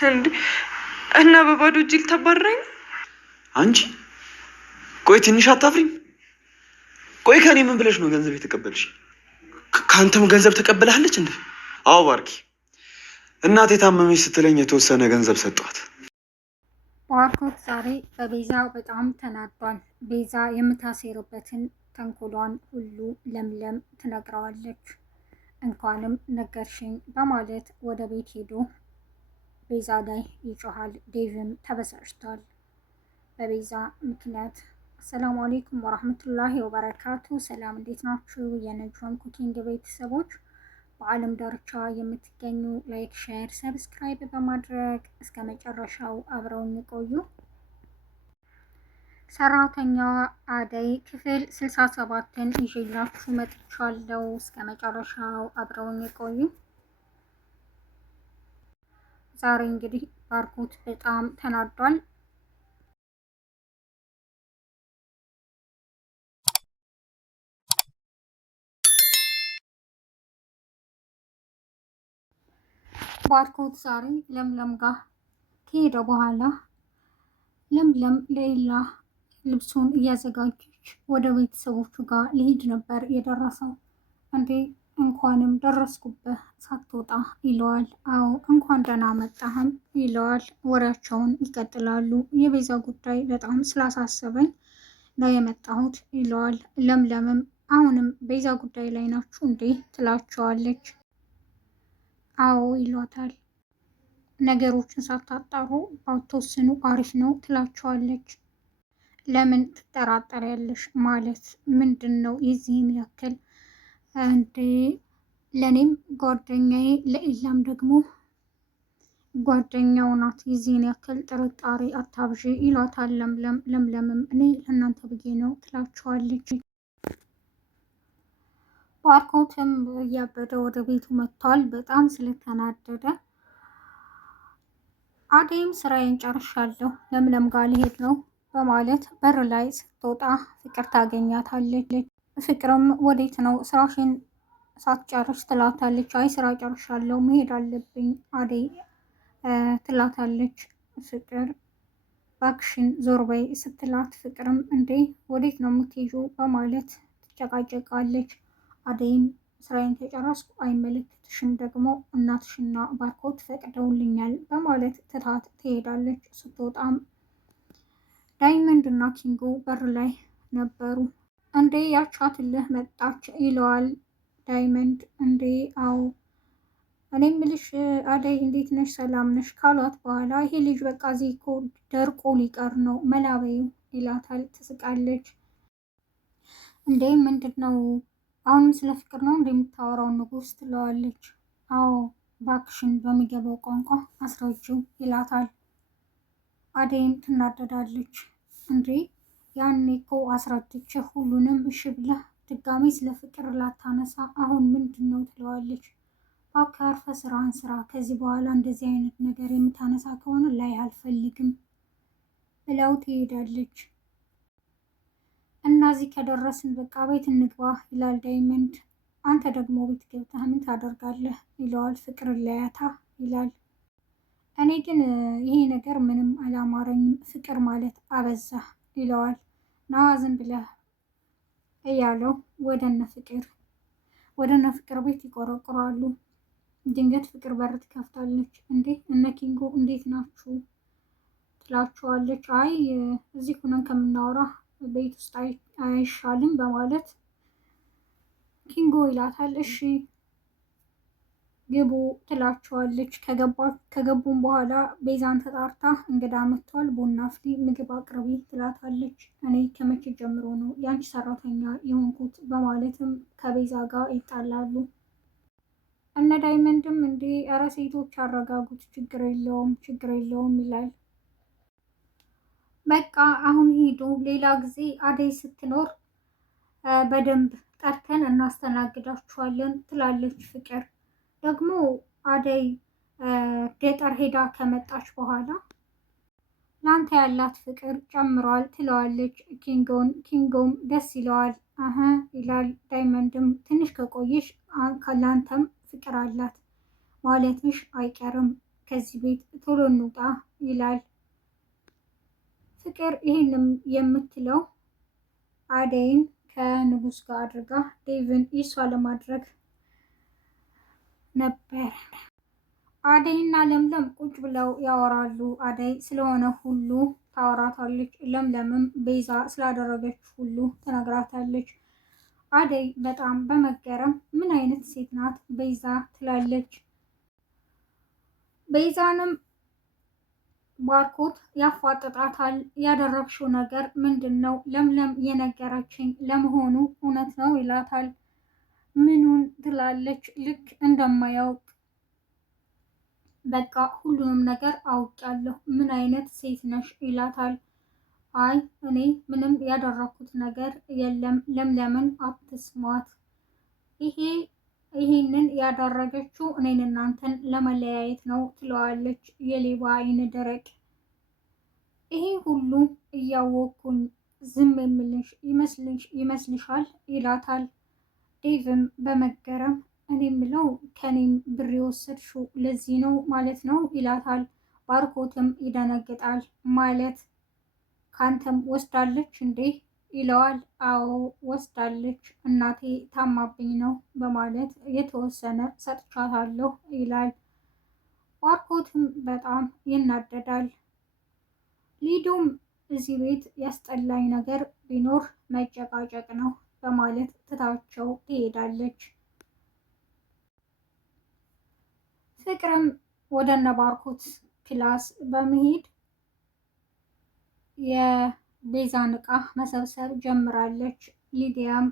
እንዴ እና በባዶ እጅ ልታባረኝ? አንቺ ቆይ ትንሽ አታፍሪም? ቆይ ከኔ ምን ብለሽ ነው ገንዘብ የተቀበልሽ? ከአንተም ገንዘብ ተቀበላለች እንዴ? አዎ ባርኪ፣ እናቴ ታመመች ስትለኝ የተወሰነ ገንዘብ ሰጧት። ባርኮት ዛሬ በቤዛ በጣም ተናዷል። ቤዛ የምታሴርበትን ተንኮሏን ሁሉ ለምለም ትነግረዋለች። እንኳንም ነገርሽኝ በማለት ወደ ቤት ሄዶ ቤዛ ላይ ይጮሃል። ዴቭም ተበሳጭቷል በቤዛ ምክንያት። አሰላሙ አሌይኩም ወራህመቱላሂ ወበረካቱ። ሰላም እንዴት ናችሁ? የነጅም ኩኪንግ ቤተሰቦች በዓለም ዳርቻ የምትገኙ ላይክ፣ ሼር፣ ሰብስክራይብ በማድረግ እስከ መጨረሻው አብረውን ይቆዩ። ሰራተኛዋ አደይ ክፍል 67ን ይዤላችሁ መጥቻለሁ። እስከ መጨረሻው አብረውን ይቆዩ። ዛሬ እንግዲህ ባርኮት በጣም ተናዷል። ባርኮት ዛሬ ለምለም ጋር ከሄደ በኋላ ለምለም ለሌላ ልብሱን እያዘጋጀች ወደ ቤተሰቦቹ ጋር ሊሄድ ነበር የደረሰው። እንዴ እንኳንም ደረስኩብህ ሳትወጣ ይለዋል። አዎ እንኳን ደህና መጣህም ይለዋል። ወሬያቸውን ይቀጥላሉ። የቤዛ ጉዳይ በጣም ስላሳሰበኝ ነው የመጣሁት ይለዋል። ለምለምም አሁንም ቤዛ ጉዳይ ላይ ናችሁ እንዴ ትላቸዋለች። አዎ ይሏታል። ነገሮችን ሳታጣሩ ባትወስኑ አሪፍ ነው ትላቸዋለች። ለምን ትጠራጠሪያለሽ? ማለት ምንድን ነው የዚህን ያክል? እንዴ ለእኔም ጓደኛዬ ለኢላም ደግሞ ጓደኛው ናት። የዚህን ያክል ጥርጣሬ አታብዢ ይሏታል። ለምለምም እኔ ለእናንተ ብዬ ነው ትላቸዋለች። ባርኮትም እያበደ ወደ ቤቱ መጥቷል። በጣም ስለተናደደ አደይም ስራዬን ጨርሻለሁ ለምለም ጋር ሊሄድ ነው በማለት በር ላይ ስትወጣ ፍቅር ታገኛታለች። ፍቅርም ወዴት ነው ስራሽን ሳትጨርሽ ትላታለች። አይ ስራ ጨርሻለሁ መሄድ አለብኝ አደይ ትላታለች። ፍቅር ባክሽን ዞር በይ ስትላት ፍቅርም እንዴ ወዴት ነው የምትሄጂው በማለት ትጨቃጨቃለች። አደይም ስራዬን ከጨረስኩ አይመለከትሽም፣ ደግሞ እናትሽና ባርኮት ፈቅደውልኛል በማለት ትታት ትሄዳለች። ስትወጣም ዳይመንድ እና ኪንጎ በር ላይ ነበሩ። እንዴ ያቻትልህ መጣች ይለዋል ዳይመንድ። እንዴ አዎ እኔ ምልሽ አደይ እንዴት ነሽ ሰላም ነሽ ካሏት በኋላ ይሄ ልጅ በቃ እዚህ እኮ ደርቆ ሊቀር ነው መላበዩ ይላታል። ትስቃለች። እንዴ ምንድን ነው አሁንም ስለ ፍቅር ነው እንደምታወራው ንጉስ ትለዋለች። አዎ ባክሽን በሚገባው ቋንቋ አስረጂው ይላታል። አደይም ትናደዳለች። እንዴ ያኔ እኮ አስረድቼ ሁሉንም እሺ ብለህ ድጋሚ ስለ ፍቅር ላታነሳ አሁን ምንድን ነው ትለዋለች። እባክህ አርፈህ ስራህን ስራ፣ ከዚህ በኋላ እንደዚህ አይነት ነገር የምታነሳ ከሆነ ላይ አልፈልግም ብለው ትሄዳለች። እና እዚህ ከደረስን በቃ ቤት እንግባ ይላል ዳይመንድ። አንተ ደግሞ ቤት ገብተህ ምን ታደርጋለህ ይለዋል። ፍቅር ለያታ ይላል። እኔ ግን ይሄ ነገር ምንም አላማረኝም፣ ፍቅር ማለት አበዛ ይለዋል። ና ዝም ብለህ እያለው ወደነ ፍቅር ቤት ይቆረቁራሉ። ድንገት ፍቅር በር ትከፍታለች። እንዴ እነ ኪንጎ እንዴት ናችሁ ትላቸዋለች። አይ እዚህ ሁነን ከምናወራ ቤት ውስጥ አይሻልም በማለት ኪንጎ ይላታል። እሺ ግቡ ትላቸዋለች። ከገቡም በኋላ ቤዛን ተጣርታ እንግዳ መጥቷል፣ ቡና አፍሊ፣ ምግብ አቅርቢ ትላታለች። እኔ ከመቼ ጀምሮ ነው የአንቺ ሰራተኛ የሆንኩት በማለትም ከቤዛ ጋር ይጣላሉ። እነ ዳይመንድም እንዴ እረ ሴቶች አረጋጉት፣ ችግር የለውም ይላል። በቃ አሁን ሄዱ፣ ሌላ ጊዜ አደይ ስትኖር በደንብ ጠርተን እናስተናግዳችኋለን ትላለች ፍቅር። ደግሞ አደይ ገጠር ሄዳ ከመጣች በኋላ ላንተ ያላት ፍቅር ጨምሯል ትለዋለች ኪንጎም ደስ ይለዋል። አሀ ይላል ዳይመንድም ትንሽ ከቆየሽ ላንተም ፍቅር አላት ማለትሽ አይቀርም ከዚህ ቤት ቶሎ እንውጣ ይላል። ፍቅር ይህንም የምትለው አደይን ከንጉስ ጋር አድርጋ ዴቭን ይሷ ለማድረግ ነበር። አደይና ለምለም ቁጭ ብለው ያወራሉ። አደይ ስለሆነ ሁሉ ታወራታለች። ለምለምም ቤዛ ስላደረገች ሁሉ ትነግራታለች። አደይ በጣም በመገረም ምን አይነት ሴት ናት ቤዛ ትላለች። ቤዛንም ባርኮት ያፋጥጣታል። ያደረግሽው ነገር ምንድን ነው? ለምለም የነገረችኝ ለመሆኑ እውነት ነው ይላታል። ምኑን ትላለች። ልክ እንደማያውቅ በቃ ሁሉንም ነገር አውቃለሁ። ምን አይነት ሴት ነሽ ይላታል። አይ እኔ ምንም ያደረኩት ነገር የለም፣ ለምለምን አትስሟት። ይሄንን ያደረገችው እኔን እናንተን ለመለያየት ነው ትለዋለች። የሌባ አይን ደረቅ። ይሄ ሁሉ እያወቅኩኝ ዝም የምልሽ ይመስልሻል ይላታል። ዴቭም በመገረም እኔ ምለው ከኔም ብር የወሰድሽው ለዚህ ነው ማለት ነው ይላታል። ባርኮትም ይደነግጣል። ማለት ካንተም ወስዳለች እንዴ ይለዋል። አዎ ወስዳለች፣ እናቴ ታማብኝ ነው በማለት የተወሰነ ሰጥቻታለሁ ይላል። ባርኮትም በጣም ይናደዳል። ሊዱም እዚህ ቤት ያስጠላኝ ነገር ቢኖር መጨቃጨቅ ነው በማለት ትታቸው ትሄዳለች። ፍቅርም ወደ እነ ባርኮት ክላስ በመሄድ የቤዛን ዕቃ መሰብሰብ ጀምራለች። ሊዲያም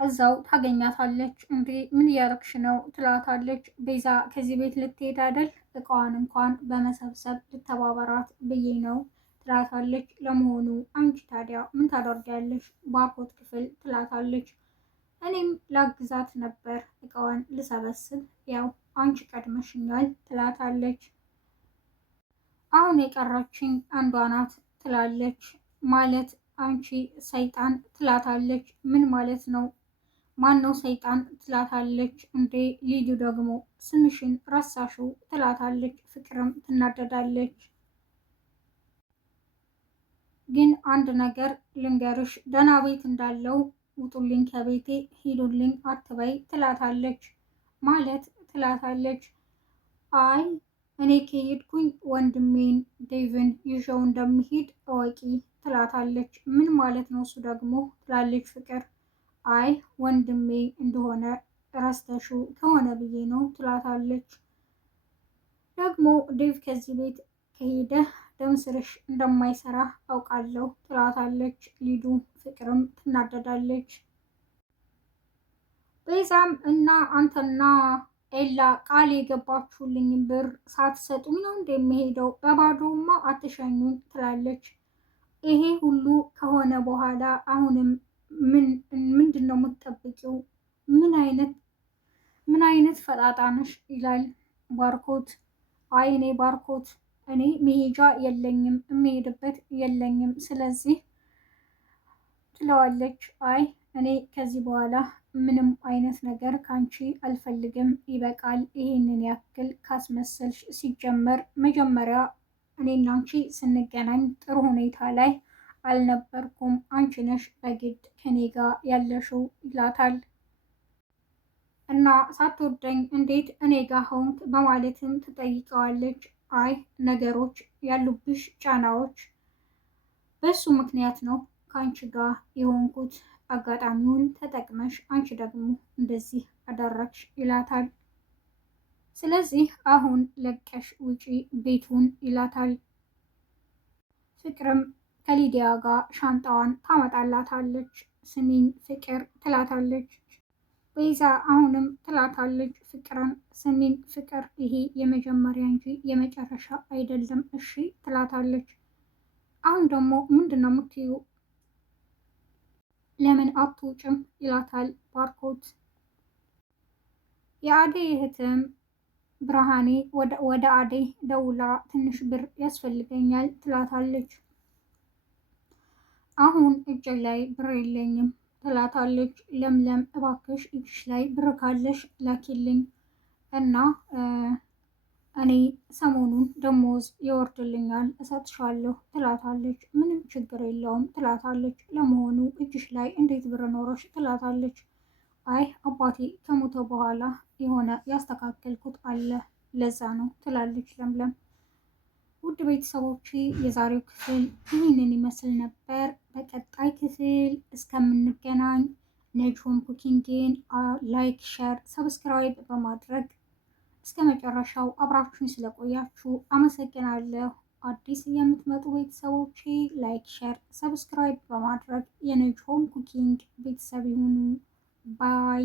እዛው ታገኛታለች። እንዴ ምን እያረግሽ ነው ትላታለች። ቤዛ ከዚህ ቤት ልትሄድ አይደል? እቃዋን እንኳን በመሰብሰብ ልተባበራት ብዬ ነው ትላታለች። ለመሆኑ አንቺ ታዲያ ምን ታደርጊያለሽ ባርኮት ክፍል ትላታለች። እኔም ላግዛት ነበር እቃዋን ልሰበስብ፣ ያው አንቺ ቀድመሽኛል ትላታለች። አሁን የቀረችኝ አንዷ ናት ትላለች። ማለት አንቺ ሰይጣን ትላታለች። ምን ማለት ነው? ማን ነው ሰይጣን ትላታለች። እንዴ ልጁ ደግሞ ስምሽን ረሳሽው ትላታለች። ፍቅርም ትናደዳለች። ግን አንድ ነገር ልንገርሽ፣ ደህና ቤት እንዳለው ውጡልኝ ከቤቴ ሂዱልኝ አትበይ ትላታለች። ማለት ትላታለች። አይ እኔ ከሄድኩኝ ወንድሜን ዴቭን ይዤው እንደሚሄድ እወቂ ትላታለች። ምን ማለት ነው እሱ ደግሞ ትላለች ፍቅር። አይ ወንድሜ እንደሆነ ረስተሹ ከሆነ ብዬ ነው ትላታለች። ደግሞ ዴቭ ከዚህ ቤት ከሄደ ደም ስርሽ እንደማይሰራ አውቃለሁ ትላታለች ሊዱ። ፍቅርም ትናደዳለች። ቤዛም እና አንተና ኤላ ቃል የገባችሁልኝ ብር ሳትሰጡኝ ነው እንደሚሄደው፣ በባዶማ አትሸኙኝ ትላለች። ይሄ ሁሉ ከሆነ በኋላ አሁንም ምንድን ነው የምትጠብቂው? ምን አይነት ፈጣጣ ነሽ ይላል ባርኮት። አይ እኔ ባርኮት እኔ መሄጃ የለኝም፣ የምሄድበት የለኝም፣ ስለዚህ ትለዋለች። አይ እኔ ከዚህ በኋላ ምንም አይነት ነገር ካንቺ አልፈልግም፣ ይበቃል፣ ይሄንን ያክል ካስመሰልሽ። ሲጀመር መጀመሪያ እኔና አንቺ ስንገናኝ ጥሩ ሁኔታ ላይ አልነበርኩም፣ አንቺ ነሽ በግድ ከኔ ጋር ያለሽው ይላታል። እና ሳትወደኝ እንዴት እኔ ጋር ሆንክ በማለትም ትጠይቀዋለች። አይ ነገሮች ያሉብሽ ጫናዎች በሱ ምክንያት ነው ከአንቺ ጋር የሆንኩት፣ አጋጣሚውን ተጠቅመሽ አንቺ ደግሞ እንደዚህ አደረግሽ ይላታል። ስለዚህ አሁን ለቀሽ ውጪ ቤቱን ይላታል። ፍቅርም ከሊዲያ ጋር ሻንጣዋን ታመጣላታለች። ስሚኝ ፍቅር ትላታለች። ቤዛ አሁንም ትላታለች ፍቅርን። ስሚኝ ፍቅር ይሄ የመጀመሪያ እንጂ የመጨረሻ አይደለም እሺ ትላታለች። አሁን ደግሞ ምንድን ነው የምትይው? ለምን አትውጭም ይላታል ባርኮት። የአደይ እህትም ብርሃኔ ወደ አደይ ደውላ ትንሽ ብር ያስፈልገኛል ትላታለች። አሁን እጄ ላይ ብር የለኝም ትላታለች። ለምለም እባክሽ እጅሽ ላይ ብር ካለሽ ላኪልኝ እና እኔ ሰሞኑን ደሞዝ ይወርድልኛል እሰጥሻለሁ ትላታለች። ምንም ችግር የለውም ትላታለች። ለመሆኑ እጅሽ ላይ እንዴት ብር ኖረሽ ትላታለች። አይ አባቴ ከሞተ በኋላ የሆነ ያስተካከልኩት አለ ለዛ ነው ትላለች ለምለም። ውድ ቤተሰቦች የዛሬው ክፍል ይህንን ይመስል ነበር። በቀጣይ ክፍል እስከምንገናኝ ነጅሆም ኩኪንግን ላይክ፣ ሸር፣ ሰብስክራይብ በማድረግ እስከ መጨረሻው አብራችሁን ስለቆያችሁ አመሰግናለሁ። አዲስ የምትመጡ ቤተሰቦች ላይክ፣ ሸር፣ ሰብስክራይብ በማድረግ የነጅሆም ኩኪንግ ቤተሰብ ይሁኑ። ባይ